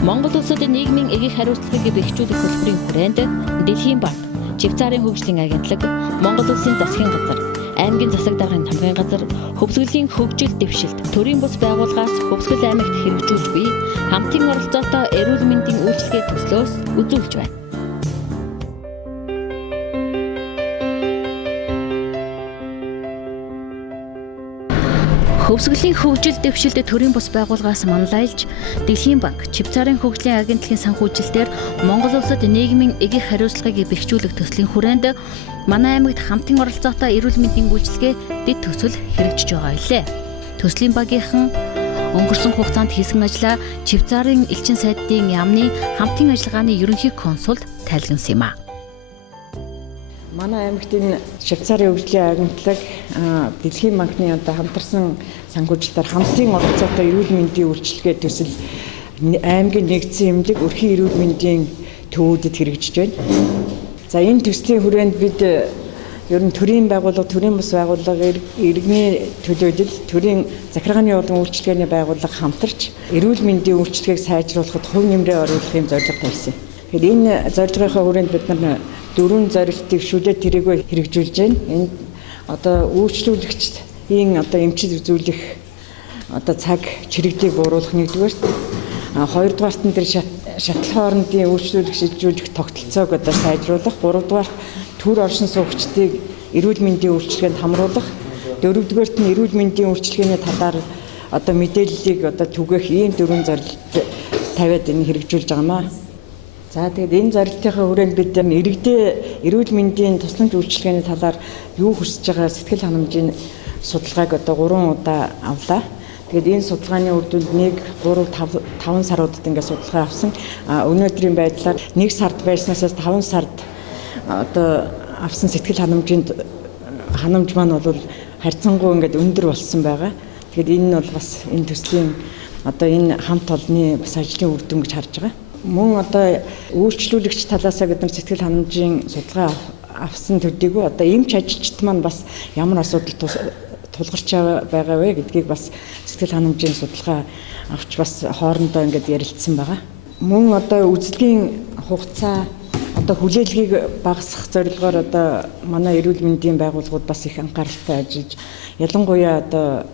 Монгол улсуудын нийгмийн эгэх хариуцлагыг бэхжүүлэх хөтөлбөрийн хүрээнд Дэлхийн банк, Чивцаарын хөгжлийн агентлаг, Монгол улсын засгийн газар, аймгийн засаг даргын тамгын газар, хөвсгөлийн хөгжил дэвшилт, төрийн бус байгууллагаас Хөвсгөл аймагт хэрэгжүүлж буй хамтын оролцоотой эрүүл мэндийн үйлчилгээ төслөөс үзүүлж байна. Хөвсгөлийн хөгжил дэвшилт төрийн бус байгууллагаас манлайлж Дэлхийн банк, Чивцаарын хөгжлийн агентлагийн санхүүжилтээр Монгол улсад нийгмийн эгэх хариуцлагыг бэхжүүлэх төслийн хүрээнд манай аймагт хамтын оролцоотой эрүүл мэндийн үйлчилгээ дэд төсөл хэрэгжиж байгаа илээ. Төслийн багийнхан өнгөрсөн хугацаанд хийсэн ажлаа Чивцаарын элчин сайдын яамны хамтын ажиллагааны ерөнхий консул тайлгнасан юм а. Манай аймагт энэ Чивцаарын хөгжлийн агентлаг Дэлхийн банкны хамтарсан санхүүжилтээр хамтын оролцоотой эрүүл мэндийн үйлчилгээ төсөл аймгийн нэгдсэн эмнэлэг өрхийн эрүүл мэндийн төвүүдэд хэрэгжиж байна. За энэ төслийн хүрээнд бид ер нь төрийн байгууллага, төрийн бус байгууллага, иргэний төлөөлөл, төрийн захиргааны болон үйлчилгээний байгууллага хамтарч эрүүл мэндийн үйлчилгээг сайжруулахад хувь нэмрээ оруулах юм зорилго тавьсан. Тэгэхээр энэ зорилгынхаа хүрээнд бид нар 4 зорилтыг шүлээд тэрийгэ хэрэгжүүлж байна. Энд үйлчлүүлэгчдийн эмчил үзүүлэх цаг чирэгдийг бууруулах нэгдүгээр. Хоёрдугаарт нь тэр шатлал хоорондын үйлчлүүлэг шилжүүлэх тогтолцоог сайжруулах. Гуравдугаарт төр оршин суугчдыг эрүүл мэндийн үйлчилгээнд хамруулах. Дөрөвдүгээрт нь эрүүл мэндийн үйлчилгээний талаар мэдээллийг түгээх ийм 4 зорилт тавиад энэ хэрэгжүүлж байгаамаа. За тэгээд энэ зорилтынхаа хүрээнд бид иргэдээ эрүүл мэндийн тусламж үйлчилгээний талаар юу хүсэж байгаа сэтгэл ханамжийн судалгааг 3 удаа авлаа. Тэгээд энэ судалгааны үр дүнд 1, 3, 5 саруудад ингээд судалгаа авсан. Өнөөдрийн байдлаар 1 сард байснаас 5 сард авсан сэтгэл ханамж маань бол харьцангуй ингээд өндөр болсон байгаа. Тэгээд энэ нь бол бас энэ төслийн энэ хамт олонны бас ажлын үр дүн гэж харж байгаа. Мөн үйлчлүүлэгч талаасаа бид нар сэтгэл ханамжийн судалгаа авсан төдийгүй эмч ажилчид маань бас ямар асуудал тулгарч байгаа вэ гэдгийг бас сэтгэл ханамжийн судалгаа авч бас хоорондоо ингээд ярилцсан байгаа. Мөн үзлэгийн хугацаа хүлээлгийг багасгах зорилгоор манай эрүүл мэндийн байгууллагууд бас их анхааралтай ажиллаж, ялангуяа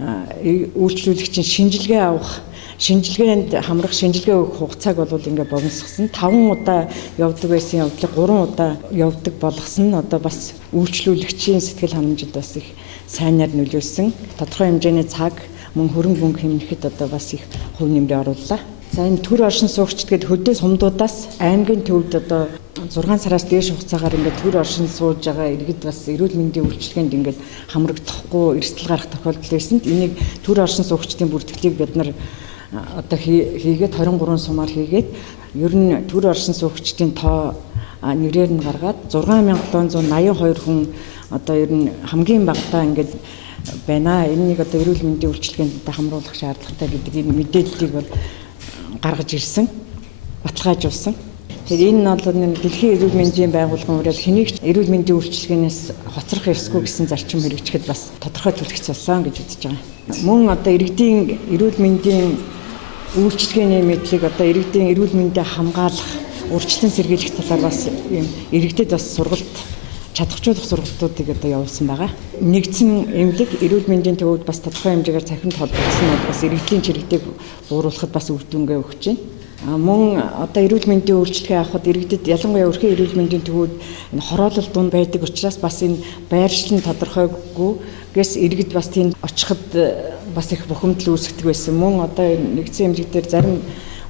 үйлчлүүлэгчийн шинжилгээ авах, шинжилгээнд хамрах, шинжилгээ өгөх хугацааг бол ингээд богиносгосон. 5 удаа явдаг байсан явдлыг 3 удаа явдаг болгосон нь бас үйлчлүүлэгчийн сэтгэл ханамжид бас их сайнаар нөлөөлсөн. Тодорхой хэмжээний цаг, мөн хөрөнгө мөнгө хэмнэхэд бас их хувь нэмрээ орууллаа. За энэ төр оршин суугчд гээд хөдөө сумдуудаас аймгийн төвд 6 сараас дээш хугацаагаар ингээд төр оршин сууж байгаа иргэд бас эрүүл мэндийн үйлчилгээнд ингээд хамрагдахгүй эрсдэл гарах тохиолдол байсан. Энийг төр оршин суугчдын бүртгэлийг бид нар хийгээд 23 сумаар хийгээд ер нь төр оршин суугчдын тоо нэрээр нь гаргаад 6782 хүн ер нь хамгийн багадаа ингээд байна. Энийг эрүүл мэндийн үйлчилгээнд хамруулах шаардлагатай гэдэг энэ мэдээллийг бол гаргаж ирсэн, баталгаажуулсан. Тэгэхээр энэ нь дэлхийн эрүүл мэндийн байгууллагын хүрээлэн хэнийг эрүүл мэндийн үйлчилгээнээс хоцрох ёсгүй гэсэн зарчим хэрэгжихэд бас тодорхой төлөвлөж болсон гэж үзэж байгаа. Мөн иргэдийн эрүүл мэндийн үйлчилгээний мэдлэг иргэдийн эрүүл мэндэд хамгаалах, урьдчилан сэргийлэх талаар бас иргэдэд бас сургалт чадахжуулах сургалтуудыг явуулсан байгаа. Нэгдсэн эмнэлэг эрүүл мэндийн төвөд бас тодорхой хэмжээгээр цахимд холбогдсон нь бас иргэдийн чирэгдийг бууруулахад бас үр дүнгээ өгч байна. Мөн эрүүл мэндийн үйлчилгээ авахд иргэдэд ялангуяа өрхийн эрүүл мэндийн төвөд энэ хороолол дунд байдаг учраас бас энэ байршлын тодорхойгүйгээс иргэд бас тэнд очиход бас их бухимдал үүсгдэг байсан. Мөн нэгдсэн эмнэлэг дээр зарим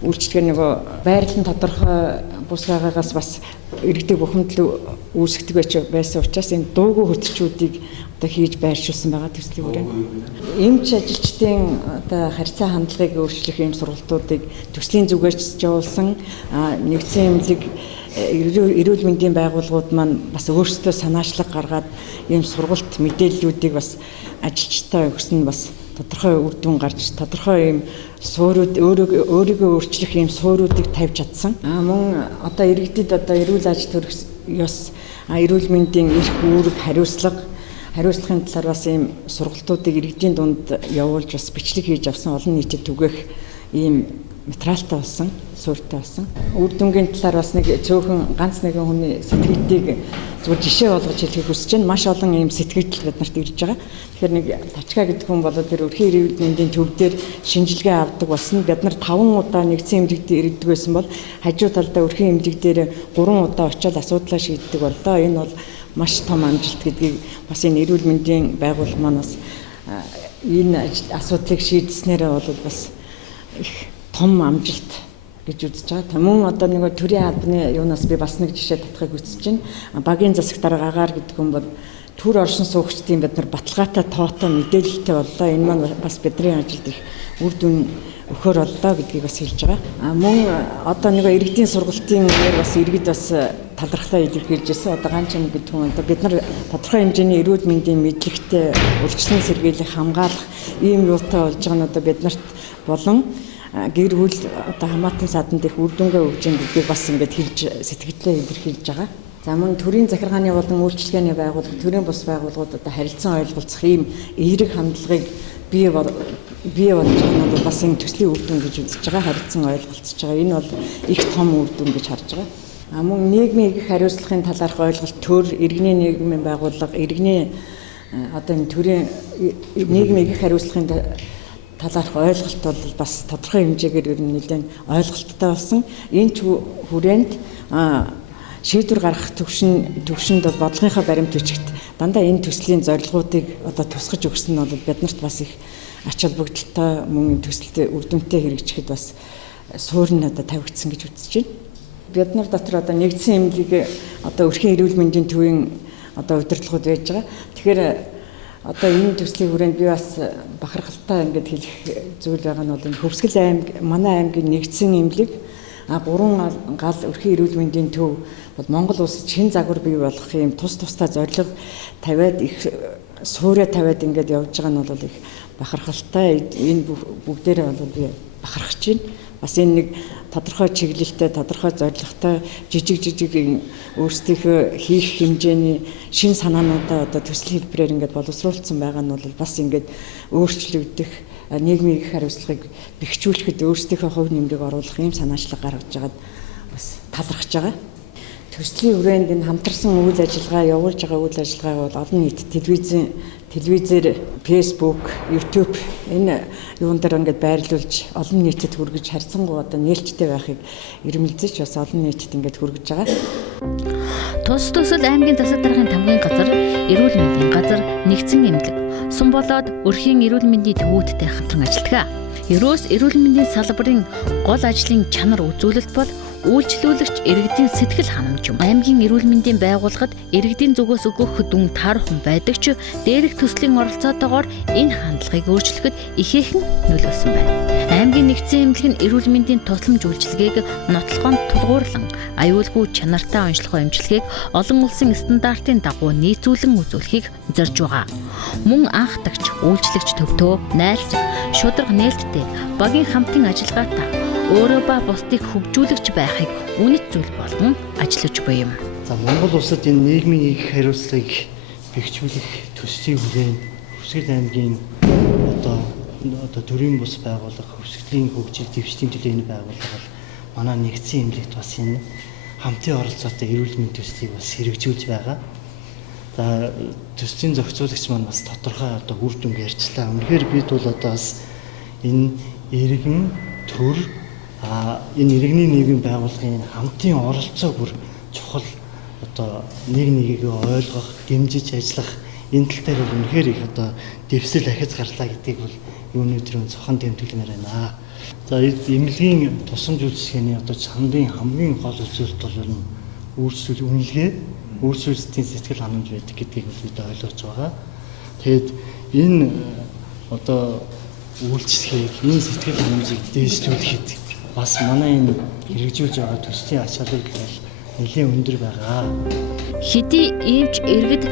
үйлчилгээ байрлал нь тодорхой бус байгаагаас бас иргэдэг бухимдал үүсгдэг байсан учраас энэ дуугүй хөтөлчүүдийг хийж байршуулсан байгаа төслийн хүрээнд. Эмч ажилчдын харьцаа хандлагыг өөрчлөх ийм сургалтуудыг төслийн зүгээс явуулсан. Нэгдсэн эмнэлэг эрүүл мэндийн байгууллагууд маань бас өөрсдөө санаачлаг гаргаад ийм сургалт мэдээллүүдийг бас ажилчдаа өгсөн бас тодорхой үр дүн гарч тодорхой ийм суурьуд өөрийгөө өөрчлөх ийм суурьуудыг тавьж чадсан. Мөн иргэдэд эрүүл аж төрөх ёс, эрүүл мэндийн эрх үүрэг, хариуцлагын талаар бас ийм сургалтуудыг иргэдийн дунд явуулж бас бичлэг хийж авсан олон нийтэд түгээх ийм материалтай болсон, суурьтай болсон. Үр дүнгийн талаар бас нэг цөөхөн ганц нэгэн хүний сэтгэлдийг зүгээр жишээ болгож хэлхийг хүсэж байна. Маш олон ийм сэтгэгдэл биднэрт ирж байгаа. Тэгэхээр нэг Тачка гэдэг хүн болоод тэр өрхийн эрүүл мэндийн төв дээр шинжилгээ авдаг болсон. Бид нар 5 удаа нэгдсэн эмнэлэгт ирдэг байсан бол хажуу талдаа өрхийн эмнэлэг дээр 3 удаа очиод асуудлаа шийддэг боллоо. Энэ бол маш том амжилт гэдгийг бас энэ эрүүл мэндийн байгууллага маань бас энэ асуудлыг шийдснээрээ бол бас их том амжилт гэж үзэж байгаа. Мөн одоо нэг төрийн албаны юунаас би бас нэг жишээ татахыг хүсэж байна. Багийн засаг дарга агаар гэдэг хүн бол төр оршин суугчдын бид нар баталгаатай тоотой мэдээлэлтэй боллоо. Энэ маань бас бидний ажилд их үр дүн өгөхөр боллоо гэдгийг бас хэлж байгаа. Мөн одоо нэг иргэдийн сургалтын үеэр бас иргэд бас талархлаа илэрхийлж ирсэн. Одоо ганц юм гэдэг хүн одоо бид нар тодорхой хэмжээний эрүүл мэндийн мэдлэгтэй урьдчилан сэргийлэх хамгаалах ийм юутай болж байгаа нь одоо бид нарт болон гэр бүл одоо хамаатан саданд их үр дүнгээ өгж байгаа гэдгийг бас ингэж хэлж сэтгэлдээ илэрхийлж байгаа. За мөн төрийн захиргааны болон үйлчилгээний байгууллага, төрийн бус байгууллагууд одоо харилцан ойлголцох ийм эерэг хандлагыг бий болж байгаа нь бол бас энэ төслийн үр дүн гэж үзэж байгаа, харилцан ойлголцож байгаа. Энэ бол их том үр дүн гэж харж байгаа. Мөн нийгмийн их хариуцлагын талаарх ойлголт, төр, иргэний нийгмийн байгууллага, иргэний одоо энэ төрийн нийгмийн их хариуцлагын талаарх ойлголт бол бас тодорхой хэмжээгээр ер нь нэлээд ойлголттой болсон. Энэ хүрээнд шийдвэр гаргах төвшөнд бол бодлогынхаа баримт бичигт дандаа энэ төслийн зорилгоодыг одоо тусгаж өгсөн нь бол биднэрт бас их ач холбогдолтой мөн төсөлд үр дүнтэй хэрэгжихэд бас суурь нь одоо тавигдсан гэж үзэж байна. Бид нар дотор одоо нэгдсэн эмнэлэг одоо өрхийн эрүүл мэндийн төвийн одоо удирдлагууд байж байгаа. Тэгэхээр одоо энэ төслийн хүрээнд би бас бахархалтай ингэж хэлэх зүйл байгаа нь бол энэ Хөвсгөл аймаг, манай аймгийн нэгдсэн эмнэлэг 3 гал өрхийн эрүүл мэндийн төв бол Монгол улсад шин загвар бий болох юм тусдаа зорилго тавиад их суурьа тавиад ингэж явж байгаа нь бол их бахархалтай. Энэ бүгдээрээ бол би бахархаж байна. Бас энэ нэг тодорхой чиглэлтэй, тодорхой зорилготой жижиг өөрсдийнхөө хийх хэмжээний шин санаануудаа одоо төсөл хэлбэрээр ингээд боловсруулсан байгаа нь бол бас ингээд өөрчлөгдөх, нийгмийн их хариуцлагыг бэхжүүлэхэд өөрсдийнхөө хувь нэмрийг оруулах ийм санаачлаг гаргаж байгаад бас талархаж байгаа. Төслийн хүрээнд энэ хамтарсан үйл ажиллагаа явуулж байгаа үйл ажиллагааг бол олон нийт телевизээр, Facebook, YouTube энэ юун дээр ингээд байрлуулж олон нийтэд хүргэж харьцангуй одоо нээлттэй байхыг эрмэлзэж бас олон нийтэд ингээд хүргэж байгаа. Тус төсөл аймгийн засаг даргын тамгын газар, эрүүл мэндийн газар, нэгдсэн эмнэлэг, сум болоод өрхийн эрүүл мэндийн төвүүдтэй хамтран ажилладаг. Ерөөс эрүүл мэндийн салбарын гол ажлын чанар үзүүлэлт бол үйлчлүүлэгч иргэдийн сэтгэл ханамж юм. Аймгийн эрүүл мэндийн байгууллагад иргэдийн зүгээс өгөх дүн таархан байдаг ч дээрх төслийн оролцоотойгоор энэ хандлагыг өөрчлөхөд ихээхэн нөлөөсөн байна. Аймгийн нэгдсэн эмнэлэг нь эрүүл мэндийн тусламж үйлчилгээг нотлохонд тулгуурлан аюулгүй чанартай онцлогоо эмчилгээг олон улсын стандартын дагуу нийцүүлэн үзүүлэхийг зорж байгаа. Мөн анх дагч үйлчлэгч төвдөө найрсаг, шударга нээлттэй багийн хамтын ажиллагаатай өөрөө ба бусдыг хөгжүүлэгч байхыг үнэт зүйл болгон ажиллаж буй юм. За Монгол улсад энэ нийгмийн их хариуцлагыг бэхжүүлэх төслийн хүрээнд Хөвсгөл аймгийн одоо төрийн бус байгууллага, Хөвсгөлийн хөгжил дэвшлийн төлөөний байгууллага бол манай нэгдсэн эмнэлэгт бас энэ хамтын оролцоотой эрүүл мэндийн төслийг бас хэрэгжүүлж байгаа. За төслийн зохицуулагч маань бас тодорхой одоо үр дүн ярьчлаа. Үнэхээр бид бол одоо бас энэ иргэн төр энэ иргэний нийгмийн байгууллагын хамтын оролцоо бүр чухал одоо нэгийг ойлгох, дэмжиж ажиллах энэ тал дээр бол үнэхээр их одоо дэвсэл ахиц гарлаа гэдгийг бол юуны өдрийн цохон тэмдэглэмээр байна. За эмнэлгийн тусламж үйлчилгээний одоо чанарын хамгийн гол үзүүлэлт бол ер нь үйлчлүүлэлтийн сэтгэл ханамж байдаг гэдгийг бид ойлгож байгаа. Тэгэд энэ одоо үйлчлэгийг, энэ сэтгэл ханамжийг дээшлүүлэхэд бас манай энэ хэрэгжүүлж байгаа төслийн ач холбогдол нэлээд өндөр байгаа. Хэдий эмч иргэд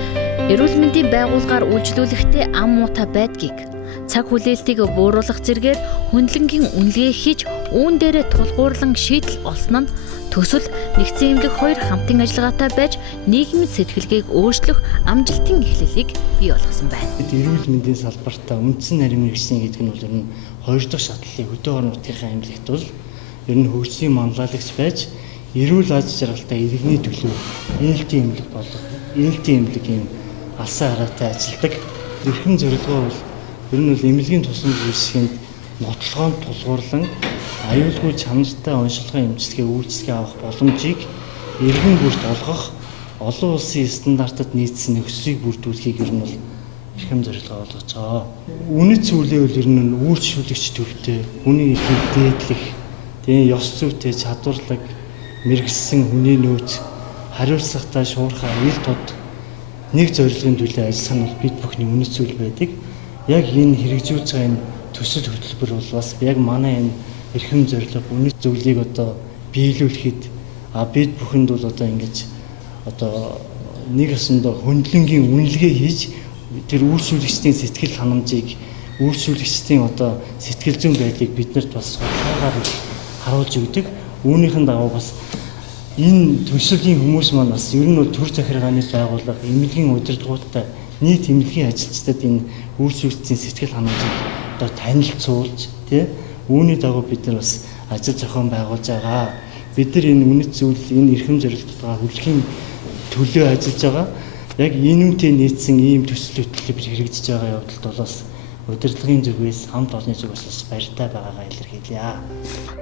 эрүүл мэндийн байгууллагаар үйлчлүүлэхдээ ам муутай байдгийг, цаг хүлээлтийг бууруулах зэргээр хөндлөнгийн үнэлгээ хийж үүн дээрээ тулгуурлан шийдэл олсон нь төсөл нэгдсэн эмнэлэг 2 хамтын ажиллагаатай байж нийгмийн сэтгэлгээг өөрчлөх амжилтын эхлэлийг бий болгосон байна. Эрүүл мэндийн салбартаа үндсэн нарийн мэргэжлийн гэдэг нь бол ер нь хоёр дахь шатлалын хөдөө орон нутгийнхаа эмнэлэгт бол ер нь хөгжлийн манлайлагч байж эрүүл аз жаргалтай иргэний төлөө ээлтийн эмнэлэг болох ээлтийн эмнэлэг юм алсан хараатай ажилладаг. Эрхэм зорилгоо бол ер нь бол эмнэлгийн тусламж үйлчилгээнд нотлохоон тулгуурлан аюулгүй чанартай онцлогын эмчилгээ үйлчилгээ авах боломжийг иргэн бүрт олгох олон улсын стандартад нийцсэн нөхцөлийг бүрдүүлэхийг ер нь бол эрхэм зорилгоо болгож байгаа. Үнэт зүйлээ бол ер нь үйлчлүүлэгч төвтэй, хүний эрхийг дээдлэх, тэгээ ёс зүйтэй чадварлаг, мэрэгсэн хүний нөөц, хариуцлагатай шуурхай ил тод нэг зорилгын төлөө ажиллах нь бол бид бүхний үнэт зүйл байдаг. Яг энэ хэрэгжүүлж байгаа энэ төсөл хөтөлбөр бол бас яг манай энэ эрхэм зорилго үнэт зүйлийг одоо биелүүлэхэд бид бүхэнд бол одоо ингэж одоо нэг асандаа хөндлөнгийн үнэлгээ хийж тэр үйлчлүүлэгчдийн сэтгэл ханамжийг үйлчлүүлэгчдийн одоо сэтгэл зүйн байдлыг биднэрт бас судалгаагаар харуулж өгдөг. Үүнийхэн дагуу бас энэ төсөлийн хүмүүс маань бас ер нь бол төр захиргааны байгууллага эмнэлгийн удирдлагуудтай нийт эмнэлгийн ажилчдад энэ үйлчлүүлэгчдийн сэтгэл ханамжийг одоо танилцуулж тий үүний дагуу бид нар бас ажил зохион байгуулж байгаа. Бид нар энэ үнэт зүйл энэ эрхэм зорилготойгоо хүлэхийн төлөө ажиллаж байгаа. Яг энүүнтэй нийцсэн ийм төсөл хөтөлбөр хэрэгжиж байгаа явдалд бол бас удирдлагын зүгээс хамт олонны зүгээс бас баяртай байгаагаа илэрхийлье.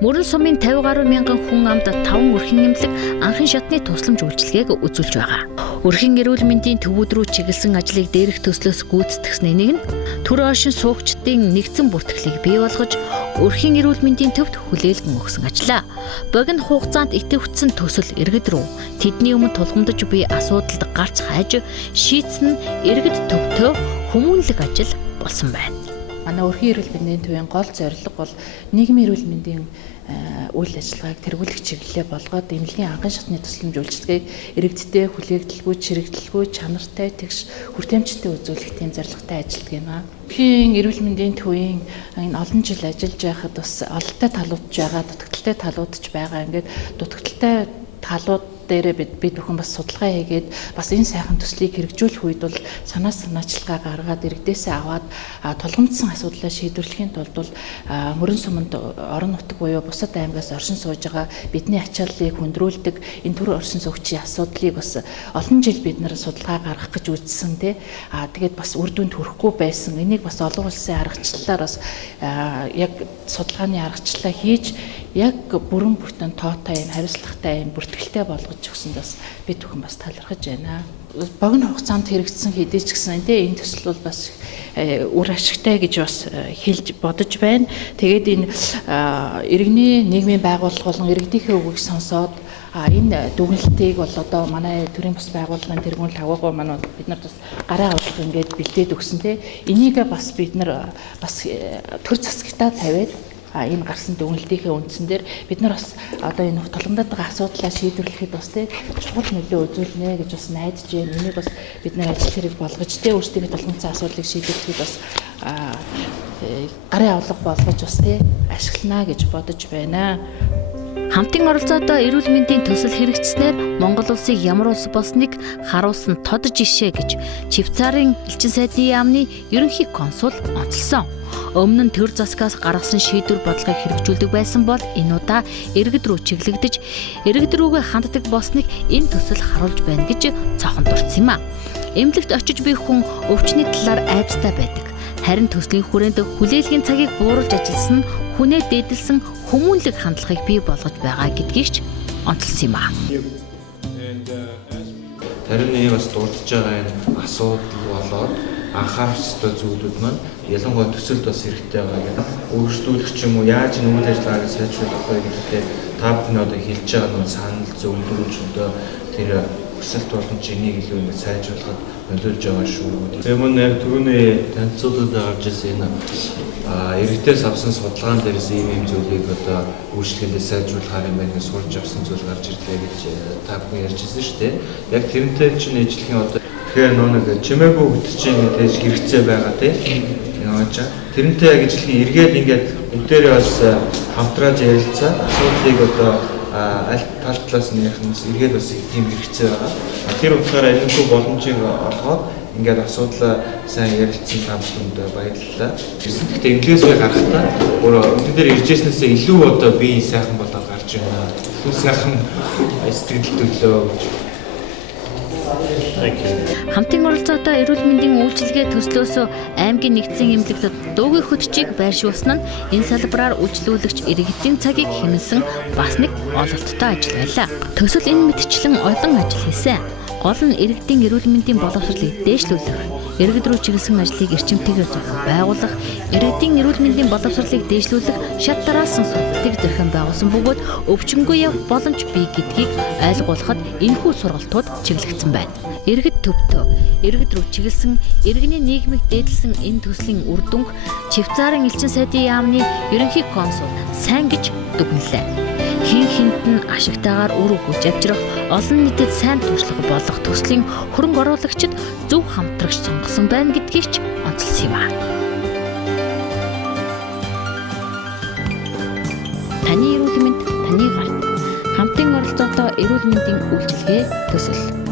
Мөрөн сумын 50 гаруй мянган хүн амд 5 өрхийн эмнэлэг анхан шатны тусламж үйлчилгээг үзүүлж байгаа. Өрхийн эрүүл мэндийн төвүүд рүү чиглэсэн ажлыг дээрх төслөөс гүйцэтгэснээ нэг нь төр оршин суугчдын нэгдсэн бүртгэлийг бий болгож өрхийн эрүүл мэндийн төвд хүлээлгэн өгсөн ажиллаа. Богино хугацаанд идэвхжсэн төсөл иргэд рүү тэдний өмнө тулгамдж буй асуудалд гарч хайж шийдсэн иргэд төвтөө хүмүүнлэг ажил болсон байна. Манай өрхийн эрүүл мэндийн төвийн гол зорилго бол нийгмийн эрүүл мэндийн үйл ажиллагааг тэргүүлэх чиглэлээ болгоод эмнэлгийн анхан шатны тусламж үйлчилгээг иргэдтэй хүлээгдэлгүй, чирэгдэлгүй, чанартай тэгш хүртээмжтэй үзүүлэх тийм зорилготой ажилладаг юм аа. Өрхийн эрүүл мэндийн төвийн энэ олон жил ажиллаж байхад бас ололтой талуудж байгаа, дутагдaltaй талуудж байгаа. Ингээд дутагдaltaй талууд дээрээ бид бүхэн бас судалгаа хийгээд бас энэ сайхан төслийг хэрэгжүүлэх үед бол санаачлалгаа гаргаад иргэдээсээ аваад тулгамдсан асуудлаа шийдвэрлэхийн тулд бол мөрөн суманд орон нутаг буюу бусад аймгаас оршин сууж байгаа бидний ачааллыг хөндрүүлдэг энэ төр оршин суугчийн асуудлыг бас олон жил бид нар судалгаа гаргах гэж үзсэн тий. Тэгээд бас үр дүнд хүрэхгүй байсан. Энийг бас олон улсын аргачлалаар бас яг судалгааны аргачлалаа хийж яг бүрэн бүтэн тоотой юм хариуцлагатай юм бүртгэлтэй болгож өгсөнд бас бид бүхэн бас талархаж байна. Богино хугацаанд хэрэгжсэн хэдий ч гэсэн энэ төсөл бол бас үр ашигтай гэж бас хэлж бодож байна. Тэгээд энэ иргэний нийгмийн байгууллага болон иргэдийнхээ үгийг сонсоод энэ дүгнэлтийг бол одоо манай төрийн бас байгууллагын тэргүүн агуулга маань бид нар бас гараа авах ингээд бэлдээд өгсөн те. Энийг бас бид нар бас төр засагтаа тавиад энэ гарсан дүгнэлтийнхээ үндсэн дээр бид нар бас одоо энэ тулгамдаад байгаа асуудлаа шийдвэрлэхэд бас тий чухал нөлөө үзүүлнэ гэж бас найдаж байна. Энийг бас бид нар ажил хэрэг болгож тий өөрсдийнхээ тулгамдсан асуудлыг шийдвэрлэхэд бас гарын авлага болгож бас тий ашиглана гэж бодож байна. Хамтын оролцоотой эрүүл мэндийн төсөл хэрэгжснээр Монгол улсыг ямар улс болсныг харуулсан тод жишээ гэж Швейцарын элчин сайдын яамны ерөнхий консул онцлсон. Өмнө нь төр засгаас гаргасан шийдвэр бодлогыг хэрэгжүүлдэг байсан бол энэ удаа иргэд рүү чиглэгдэж иргэд рүүгээ ханддаг болсныг энэ төсөл харуулж байна гэж цохон дурдсан юм а. Эмнэлэгт очиж буй хүн өвчний талаар айцтай байдаг. Харин төслийн хүрээнд хүлээлгийн цагийг бууруулж ажилласан хүнээ дээдэлсэн хүмүүнлэг хандлагыг бий болгож байгаа гэдгийг ч онцлсан юм а. Харин энэ бас дурдж байгаа энэ асуудал болоод анхаарах ёстой зүйлүүд маань ялангуяа төсөлд бас хэрэгтэй байгаа гэдэг. Өөрчлөлөх ч юм уу яаж энэ үйл ажиллагааг сайжруулах вэ гэдэгт та бүхэн одоо хэлж байгаа нь санал зөвлөмж одоо тэр өсөлт боломжийг илүү ингэ сайжруулахад нөлөөлж байгаа шүү. Тэгээ мөн яг түрүүний танилцуулаад гарч ирсэн энэ иргэдээс авсан судалгаан дээрээс ийм зүйлийг одоо үйлчлэгэндээ сайжруулахаар юм байна сурч авсан зүйл гарч ирлээ гэж та бүхэн ярьж ирсэн шүү дээ. Яг тэрнтэй чинь ижлэхийн одоо тэгэхээр нэг чимээгүй хөтөлчин гэж хэрэгцээ байгаа тийм. Тэрнтэй яг ижлэхийн эргээд ингээд бүгдээрээ бас хамтрааж ярилцаа асуудлыг одоо аль талаас нь ярих нь эргээд бас тийм хэрэгцээ байгаа. Тэр утгаараа энэхүү боломжийг олгоод ингээд асуудлаа сайн ярилцсан та бүхэнд баярлалаа. Гэхдээ эмнэлгээс би гарахтаа өөрөө өндөр дээр иржсэнээсээ илүү одоо би сайхан болоод гарч байна. Илүү сайхан сэтгэл төлөө гэж. Хамтын оролцоотой эрүүл мэндийн үйлчилгээ төслөөс аймгийн нэгдсэн эмнэлэгт дуугийн хөтчийг байршуулсан нь энэ салбараар үйлчлүүлэгч иргэдийн цагийг хэмнэсэн бас нэг ололттой ажил байлаа. Төсөл энэ мэтчлэн олон ажил хийсэн. Гол нь иргэдийн эрүүл мэндийн боловсролыг дээшлүүлэх, иргэд рүү чиглэсэн ажлыг эрчимтэйгээр зохион байгуулах, иргэдийн эрүүл мэндийн боловсролыг дээшлүүлэх шат дараалсан сургалтыг зохион байгуулсан бөгөөд өвчнгүй явах боломж бий гэдгийг ойлгуулахад энэхүү сургалтууд чиглэгдсэн байна. Иргэд төвдөө иргэд рүү чиглэсэн иргэний нийгмийг дээдлсэн энэ төслийн үр дүнг Чивцаарын элчин сайдын яамны ерөнхий консул сайн гэж дүгнэлээ. Хин хинт нь ашигтайгаар үр өгч авчрах, олон нийтэд сайн туршлага болох төслийн хөрөнгө оруулагчид зөв хамтрагч сонгосон байна гэдгийг ч онцлсан юм а. Таны эрүүл мэнд таны гарт. Хамтын оролцоотой эрүүл мэндийн үйлчилгээ төсөл.